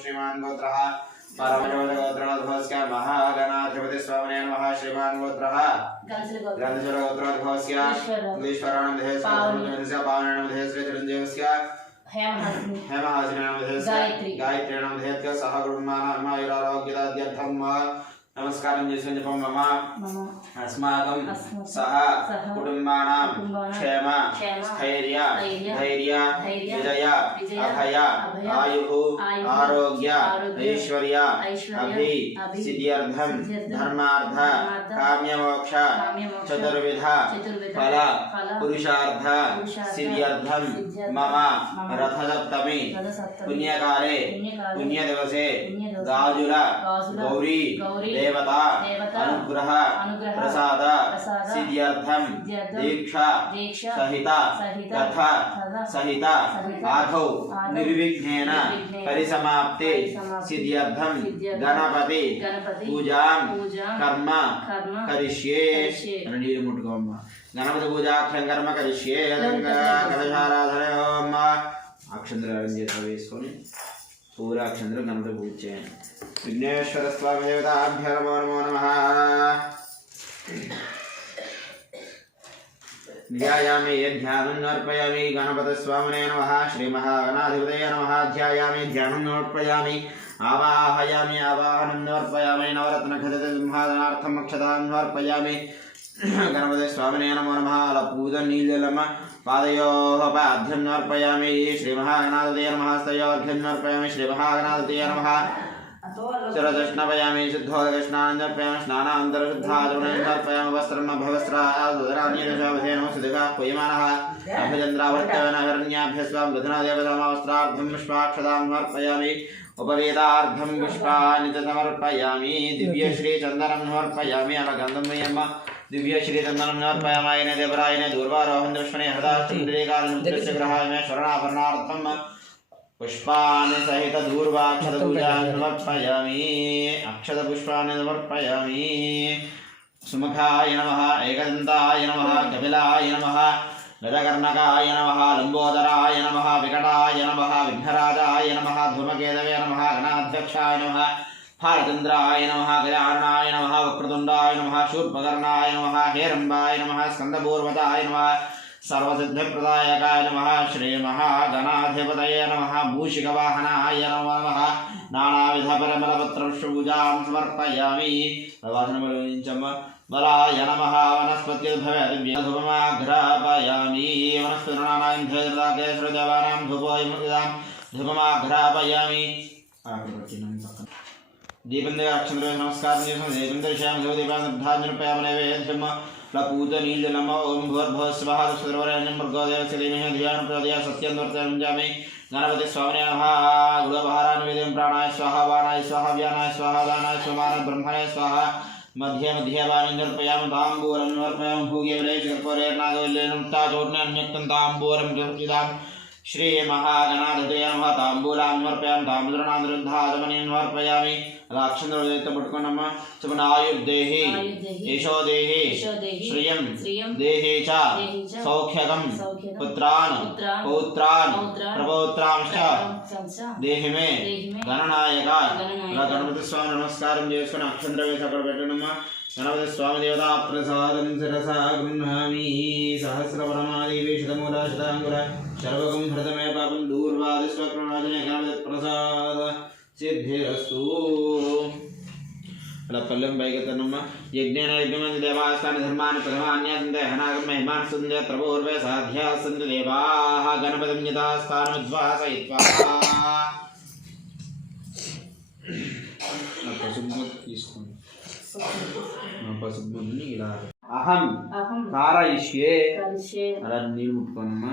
श्रीमान गोत्रः परमजगोत्रोद्भवस्य महागणाधिपति स्वामिने नमः श्रीमान गोत्रः ग्रंथजगोत्रोद्भवस्य ईश्वरानंदस्य पावनानंदस्य चिरंजीवस्य हेमहासिनानंदस्य गायत्रीनामधेस्य सह कुटुंबानामायुरारोग्यदाद्यर्थं नमस्कारं जपं मम अस्माकं सह कुटुंबानां क्षेम स्थैर्य धैर्य विजय अभय आयुः आरोग्य ऐश्वर्य अभिसिद्ध्यर्थं धर्मार्थ काम्यमोक्ष चतुर्विध फल पुरुषार्थ सिद्ध्यर्थं मम रथसप्तमी पुण्यकाले पुण्यदिवसे गाजुल गौरी देवता अनुग्रह प्रसाद सिद्ध्यर्थं दीक्षा सहित तथा सहित आघौ निर्विघ्नेन परिसमाप्ति सिद्ध्यर्थं गणपति पूजां कर्म करिष्ये गणपति पूजाख्यं कर्म करिष्ये कलशाराधनयोम अक्षंद्रारंजित वेसुनि पूरा अक्षंद्र गणपति पूज्य विघ्नेश्वर स्वामी देवताभ्यो नमो नमः ध्यायामि ध्यानं समर्पयामि गणपति स्वामिने नमः श्री महागणाधिपतये नमः ध्यायामि ध्यानं समर्पयामि आवाहयामि आवाहनं समर्पयामि नवरत्न खचित सिंहासनार्थं अक्षतां समर्पयामि गणपति स्वामिने नमो नमः पूजन नीलम पादयोः पाद्यं समर्पयामि श्री महागणाधिपतये नमः हस्तयोर्घ्यं समर्पयामि श्री महागणाधिपतये नमः शिरदर्शनपयामि शुद्धोदकस्नानन्दर्पयामि स्नानान्तरशुद्धाचमनं समर्पयामि वस्त्रं भवस्त्रादुदरान्यदशावधेन सुदिगा पूयमानः अभ्यचन्द्रावर्त्यवेन हिरण्याभ्यस्वां बुधनादेवतामावस्त्रार्थं पुष्पाक्षतां समर्पयामि उपवेदार्थं पुष्पाणि च समर्पयामि दिव्यश्रीचन्दनं समर्पयामि अलगन्धमयं दिव्यश्रीचन्दनं समर्पयामि आयने देवरायने दूर्वारोहं दुष्मने हृदाश्चन्द्रिकालमुद्रस्य ग्रहाय मे शरणाभरणार्थं पुष्पाणि सहित दूर्वाक्षतपूजां समर्पयामि अक्षतपुष्पाणि समर्पयामि सुमुखाय नमः एकदन्ताय नमः कपिलाय नमः गजकर्णकाय नमः लंबोदराय नमः विकटाय नमः विघ्नराजाय नमः धूमकेतवे नमः गणाध्यक्षाय नमः फालचन्द्राय नमः गजाननाय नमः वक्रतुण्डाय नमः शूर्पकर्णाय नमः हेरम्बाय नमः स्कन्दपूर्वताय नमः सर्वसिद्धिप्रदायकाय नमः श्री महागणाधिपतये नमः मूषिकवाहनाय नमः नानाविधपरिमलपत्रपुष्पपूजां समर्पयामि बलाय नमः वनस्पतिर्भवेद्व्यधूपमाघ्रापयामि वनस्पतिर्नानां धैर्यदाकेश्वरदेवानां धूपोऽयमुदितां धूपमाघ्रापयामि दीपन्दक्षन्द्रे नमस्कारं दीपन्दर्शयामि देवदीपान्धान्यर्पयामि नैवेद्यं पूजनीलनम ओं भूर्भुवस्वः सुरवरेण्यं भर्गो देवस्य धीमहि धिया न प्रचोदयात् सत्यं वर्तयामि गणपति स्वामिने नमः गुडोपहारान्वेदं प्राणाय स्वाहा वाणाय स्वाहा व्यानाय स्वाहा दानाय सोमानाय ब्रह्मणे स्वाहा मध्ये मध्ये वाणी नर्पयामि ताम्बूलं नर्पयामि भूगे वलेशकर्पूरेर्नागवल्लेनं ताचूर्णन्युक्तं ताम्बूलं ज्योतिदां श्री महागणाधिपतये नमः ताम्बूलां समर्पयामि ताम्बूलनादरुद्धाचमनीं समर्पयामि अक्षन्द्रवदयितं पठ्कुणम् सुमनायुर्देहि यशो देहि श्रियं देहि च सौख्यकं पुत्रान् पौत्रान् प्रपौत्रांश्च देहि मे गणनायक गणपति स्वामी नमस्कारं చేసుకొని అక్షంద్ర వేసి అక్కడ పెట్టండి गणपति स्वामी देवता प्रसादं शिरसा गृह्णामि सहस्रवरमादेवी शतमूला शताङ्कुर सर्वगं हृतमे पापं दूर्वादिस्वप्ननाशने गणपति प्रसाद सिद्धिरस्तु पल्लम बैगतनम यज्ञेन यज्ञमं देवास्तानि धर्माणि प्रथमान्यासन्ते हनागं महिमान् सन्ते प्रभोर्वे साध्याः सन्ति देवाः गणपतिं यथा स्थानमुद्वासयित्वा पशुबुद्धि ఇలా అహం కారయిష్యే అలా నీళ్ళు ముట్టుకోనమ్మా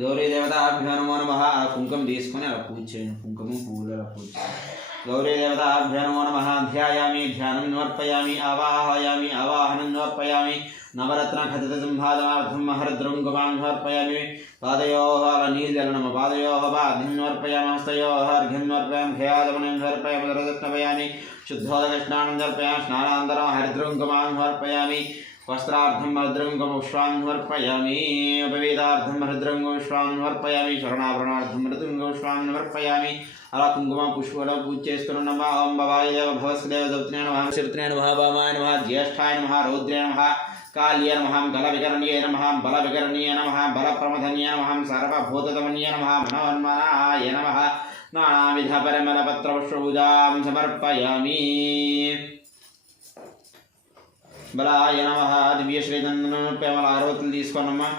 గౌరీ దేవతాభ్యో నమో నమః కుంకుమ తీసుకొని అలా పూజ చేయండి కుంకుమ పువ్వులు అలా పూజ गौरी देवताभ्यो नमो नमः ध्यायामि ध्यानं समर्पयामि आवाहयामि आवाहनं समर्पयामि नवरत्नखचित सिंहासनार्थं महरुद्रं गुमां समर्पयामि पादयोः नीलजलं पादयोः पाद्यं समर्पयामि हस्तयोः अर्घ्यं समर्पयामि घयाचमनं समर्पयामि रजतनपयामि शुद्धोदकस्नानं समर्पयामि स्नानानन्तरं हरिद्रं गुमां समर्पयामि वस्त्रार्थं भद्रं पुष्पान् समर्पयामि उपवेदार्थं भद्रं पुष्पान् समर्पयामि शरणाभरणार्थं भद्रं पुष्पान् समर्पयामि अला कुंकुम पुष्पल पूज చేస్తున్నాం నమః ఓం భవాయ దేవ భవస్దేవ దౌత్న్యాయ నమః శిరత్న్యాయ నమః వామాయ నమః జ్యేష్ఠాయ నమః రౌద్రాయ నమః కాళ్యాయ నమః గలవికరణీయ నమః బలవికరణీయ నమః బలప్రమథనీయ నమః సర్వభూతతమనీయ నమః మనోన్మనాయ నమః నానావిధ పరిమళ పత్రపుష్పూజాం సమర్పయామి బలాయ నమః దివ్య శ్రీచందనం ప్రేమలారోతులు తీసుకున్నమ్మా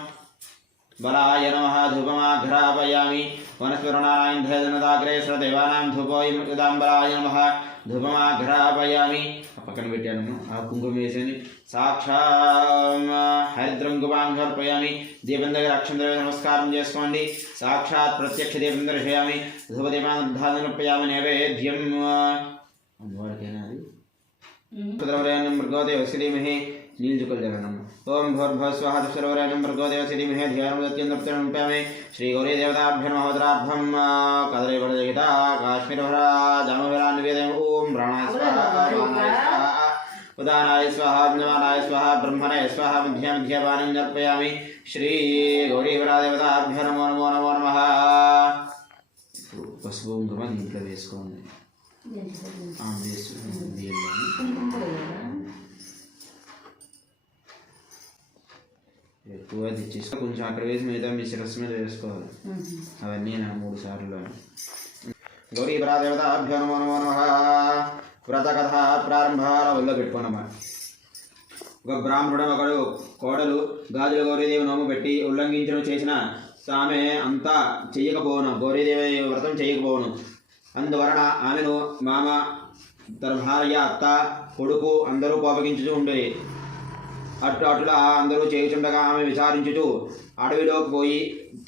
बलाय नमः धूपमाघ्रापयामि वनस्पतिनारायणधनदाग्रे देवानां धूपोदांबलाय नमः धूपमाघ्रापयामि पక్కన పెట్టాను ఆ కుంకుమ వేసేని సాక్షాత్ హరిద్రం గుబాం సమర్పయామి దీపం దగ్గర అక్షం దగ్గర నమస్కారం చేసుకోండి సాక్షాత్ ప్రత్యక్ష దీపం దర్శయామి ధూపదీపానందర్పయామి నైవేద్యం అమ్మవారికేనా అది మృగోదేవ శ్రీమహి नीलजुकलजरणम् ओं भूर्भुवस्वः सर्वरेणं भर्गोदेव श्रीमहे ध्यानमुदत्यन्तर्पयामि श्रीगौरी देवताभ्यो नमोदराभ्यं कदलीवरजयिता काश्मीरभरा जामभरा निवेदयामि ओं प्राणाय स्वाहा प्राणाय स्वाहा उदानाय स्वाहा ज्ञानाय स्वाहा ब्रह्मणाय स्वाहा मध्यामध्यापानं अर्पयामि श्रीगौरीवरा देवताभ्यो नमो नमो नमो नमः पशुओं गमन ఇంట్లో వేసుకోండి ఎక్కువ తెచ్చేసి కొంచెం అక్కడ వేసి మిగతా మీ శిరస్సు మీద వేసుకోవాలి అవన్నీ 3 సార్లు గౌరీ దేవతాభ్యో నమో నమో నమః వ్రత కథ ప్రారంభాల వల్ల పెట్టుకున్నామా ఒక బ్రాహ్మణుడు ఒకడు కోడలు గాజుల గౌరీదేవి నోము పెట్టి ఉల్లంఘించడం చేసిన ఆమె అంతా చెయ్యకపోవును గౌరీదేవి వ్రతం చేయకపోవును అందువలన ఆమెను మామ తన భార్య అత్త కొడుకు అందరూ కోపగించుతూ ఉండేది అట్లా అందరూ చేయుచుండగా ఆమె విచారించుతూ అడవిలోకి పోయి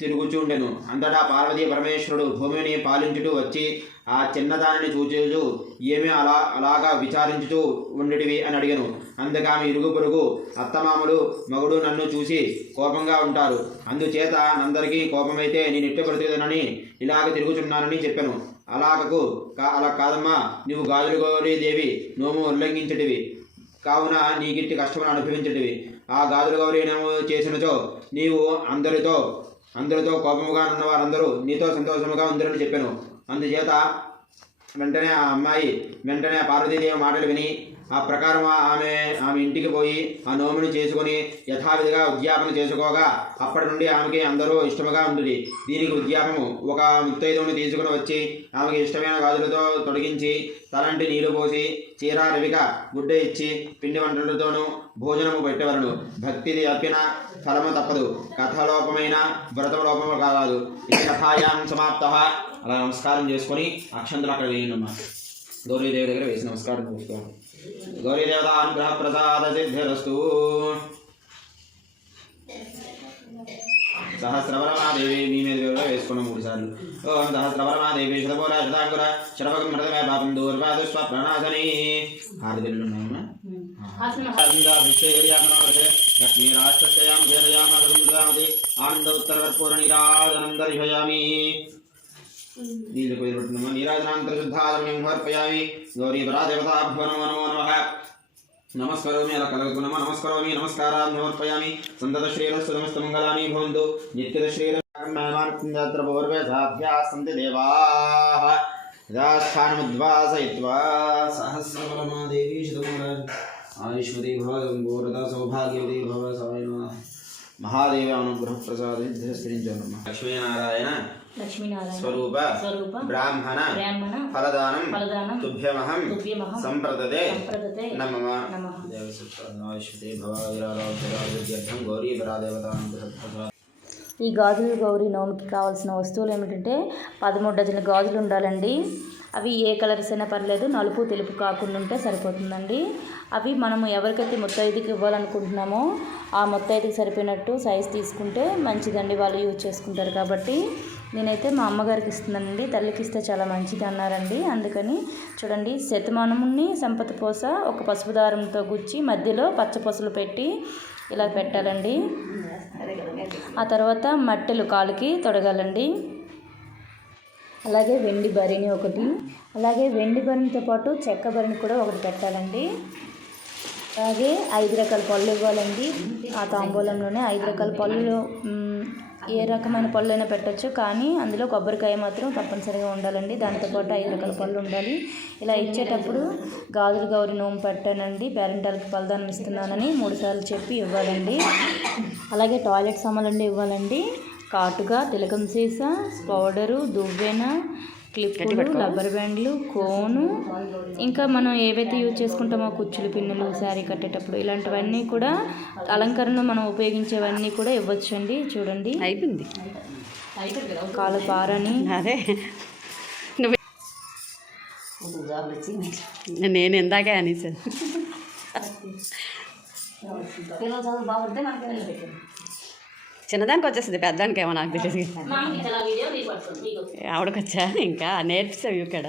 తిరుగుచుండెను అంతటా పార్వతీ పరమేశ్వరుడు భూమిని పాలించుతూ వచ్చి ఆ చిన్నదానిని చూచుచూ ఏమీ అలాగా విచారించుతూ ఉండేటివి అని అడిగాను అందుకే ఆమె ఇరుగు పొరుగు అత్తమామలు మగుడు నన్ను చూసి కోపంగా ఉంటారు అందుచేత అందరికీ కోపమైతే నేను ఇట్ట బ్రతుకుదనని ఇలాగ తిరుగుచున్నానని చెప్పాను అలా కాదమ్మా నువ్వు గాజుల గౌరీ దేవి నోము ఉల్లంఘించటివి కావున నీకిట్టి కష్టమును అనుభవించటివి ఆ గాజుల గౌరీ నోము చేసినచో నీవు అందరితో కోపముగా ఉన్న వారందరూ నీతో సంతోషముగా ఉందరని చెప్పాను అందుచేత వెంటనే ఆ అమ్మాయి పార్వతీదేవి మాటలు విని ఆ ప్రకారం ఆమె ఇంటికి పోయి ఆ నోముని చేసుకొని యథావిధిగా ఉద్యాపన చేసుకోగా అప్పటి నుండి ఆమెకి అందరూ ఇష్టముగా ఉంటుంది దీనికి ఉద్యాపము ఒక ముత్తైదువుని తీసుకుని వచ్చి ఆమెకి ఇష్టమైన గాజులతో తొడిగించి తలంటి నీళ్లు పోసి చీర రవిక గుడ్డ ఇచ్చి పిండి వంటలతోనూ భోజనము పెట్టేవారును భక్తిది అర్పిన ఫలము తప్పదు కథలోపమైన వ్రతలోపము కాదు ఇది కథాయాం సమాప్త అలా నమస్కారం చేసుకొని అక్షంతలు అక్కడ వేయండి గౌరీదేవి దగ్గర వేసి నమస్కారం చేసుకోండి గౌరీదేవత అనుగ్రహ ప్రసాద సిద్ధిరస్తు సహస్రవరమాదేవి మీ మీద వేసుకున్నాం 3 సార్లు ఓం సహస్రవరమాదేవి శతమూల శతాంకుర శరభగం మృతమే పాపం దూర్వాదుస్వ ప్రణాశని హారతిల్లు ఉన్నాయన్నా లక్ష్మీ రాష్ట్రయాం జయయామీ ఆనంద ఉత్తరకర్పూరనిరాజనం దర్శయామి నీళ్ళు పోయి పెట్టుకున్నాము నీరాజనాంతర శుద్ధాదమ్యం సమర్పయామి గౌరీ పరాదేవతాభ్యో నమో నమో నమః నమస్కరోమి అలా కలుగుతున్నామా నమస్కరోమి నమస్కారాన్ని సమర్పయామి సంతత శ్రీరస్తు సమస్త మంగళాని భవంతు నిత్యద శ్రీరత్ర పూర్వే సాధ్యా సంతి దేవాః యథాస్థానముద్వాసయిత్వా సహస్రవరమాదేవి శతమూల ఆయుష్మతి భవ గోరద సౌభాగ్యవతి భవ సవైన మహాదేవి అనుగ్రహ ప్రసాద ధరిస్త్రించను లక్ష్మీనారాయణ స్వరూప బ్రాహ్మణ ఫలదానం తుభ్యమహం సంప్రదతే నమః గౌరీ పరాదేవత. ఈ గాజుల గౌరీ నోముకి కావాల్సిన వస్తువులు ఏమిటంటే 13 డజన్ల గాజులు ఉండాలండి. అవి ఏ కలర్స్ అయినా పర్లేదు, నలుపు తెలుపు కాకుండా ఉంటే సరిపోతుందండి. అవి మనము ఎవరికైతే ముత్తైదుకి ఇవ్వాలనుకుంటున్నామో ఆ ముత్తైదుకి సరిపోయినట్టు సైజు తీసుకుంటే మంచిదండి, వాళ్ళు యూజ్ చేసుకుంటారు. కాబట్టి నేనైతే మా అమ్మగారికి ఇస్తున్నానండి, తల్లికి ఇస్తే చాలా మంచిది అన్నారండి. అందుకని చూడండి, శతమానముని సంపతి పూస ఒక పసుపు దారంతో గుచ్చి మధ్యలో పచ్చ పూసలు పెట్టి ఇలా పెట్టాలండి. ఆ తర్వాత మట్టెలు కాలుకి తొడగాలండి. అలాగే వెండి బరిని ఒకటి, అలాగే వెండి బరినితో పాటు చెక్క బరిని కూడా ఒకటి పెట్టాలండి. అలాగే 5 రకాల పళ్ళు ఇవ్వాలండి. ఆ తాంబూలంలోనే 5 రకాల పళ్ళు, ఏ రకమైన పళ్ళు అయినా పెట్టచ్చు, కానీ అందులో కొబ్బరికాయ మాత్రం తప్పనిసరిగా ఉండాలండి. దాంతోపాటు 5 రకాల పళ్ళు ఉండాలి. ఇలా ఇచ్చేటప్పుడు గాజులు గౌరి నోము పెట్టానండి, పేరెంటాలకి ఫలదానం ఇస్తున్నానని 3 సార్లు చెప్పి ఇవ్వాలండి. అలాగే టాయిలెట్ సామాన్లు ఇవ్వాలండి. కాటుగా, తిలకం సీసా, పౌడరు, దువ్వెన, క్లిప్పులు, రబ్బర్ బ్యాండ్లు, కోను, ఇంకా మనం ఏవైతే యూజ్ చేసుకుంటామో కుచ్చులు, పిన్నులు, శారీ కట్టేటప్పుడు ఇలాంటివన్నీ కూడా అలంకరణలో మనం ఉపయోగించేవన్నీ కూడా ఇవ్వచ్చండి. చూడండి అయిపోయింది. కాళ్ళ పారని, అదే నేను ఇందాకే అనేసాను. చిన్నదానికి వచ్చేస్తుంది, పెద్దదానికి ఏమో నాకు తెలియదు. ఆవిడకొచ్చా ఇంకా నేర్పిస్తావు ఇక్కడ.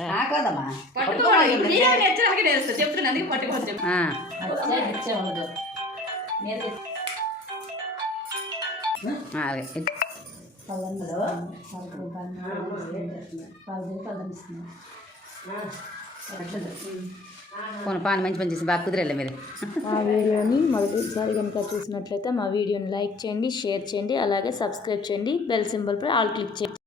పాన్ మంచి పని చేసి బాగా కుదిరేలే మీరు. మా వీడియోని మొదటిసారి కనుక చూసినట్లయితే మా వీడియోని లైక్ చేయండి, షేర్ చేయండి, అలాగే సబ్స్క్రైబ్ చేయండి, బెల్ సింబల్పై ఆల్ క్లిక్ చేయండి.